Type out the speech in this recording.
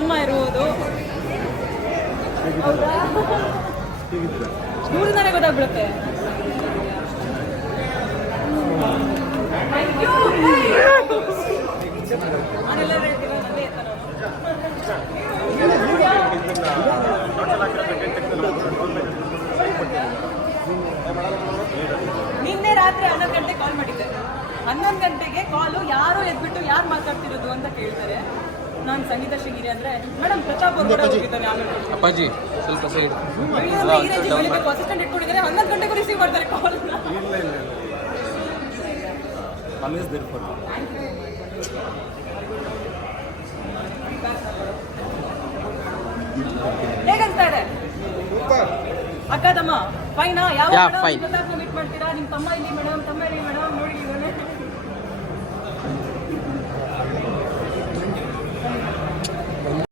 ತಮ್ಮ ಇರುವುದು. ಹೌದಾ? ದೂರದಿಂದಾನೆ ಗೊತ್ತಾಗ್ಬಿಡುತ್ತೆ. ನಾನೆಲ್ಲ ಹೇಳ್ತೀನಿ ನಂದೇ ಇರ್ತಾನೆ. ನಿನ್ನೆ ರಾತ್ರಿ 11 ಗಂಟೆಗೆ ಕಾಲ್ ಮಾಡಿದ್ದೆ. 11 ಗಂಟೆಗೆ ಕಾಲು ಯಾರು ಎದ್ಬಿಟ್ಟು ಯಾರು ಮಾತಾಡ್ತಿರೋದು ಅಂತ ಕೇಳ್ತಾರೆ. ನಾನು ಸಂಗೀತ ಶ್ರೀಗಿರಿ ಅಂದ್ರೆ ಮೇಡಮ್ ಪ್ರತಾಪ್ ಅವ್ರು ಕೂಡ ಹೋಗಿದ್ದಾನೆ. ಆಮೇಲೆ ಅಪ್ಪಾಜಿ ಸ್ವಲ್ಪ ಸೈಡ್ ಬೆಳಿಬೇಕು ಅಸಿಸ್ಟೆಂಟ್ ಇಟ್ಕೊಂಡಿದ್ದಾರೆ. 11 ಗಂಟೆಗೂ ರಿಸೀವ್ ಮಾಡ್ತಾರೆ ಕಾಲ್. ಹೇಗಂತ ಇದೆ ಅಕ್ಕ ತಮ್ಮ? ಫೈನಾ? ಯಾವ ಪ್ರತಾಪ್ ಮೀಟ್ ಮಾಡ್ತೀರಾ? ನಿಮ್ಮ ತಮ್ಮ ಇಲ್ಲಿ ಮೇಡಮ್, ತಮ್ಮ ಇಲ್ಲಿ ಮೇಡಮ್, ನೋಡಿ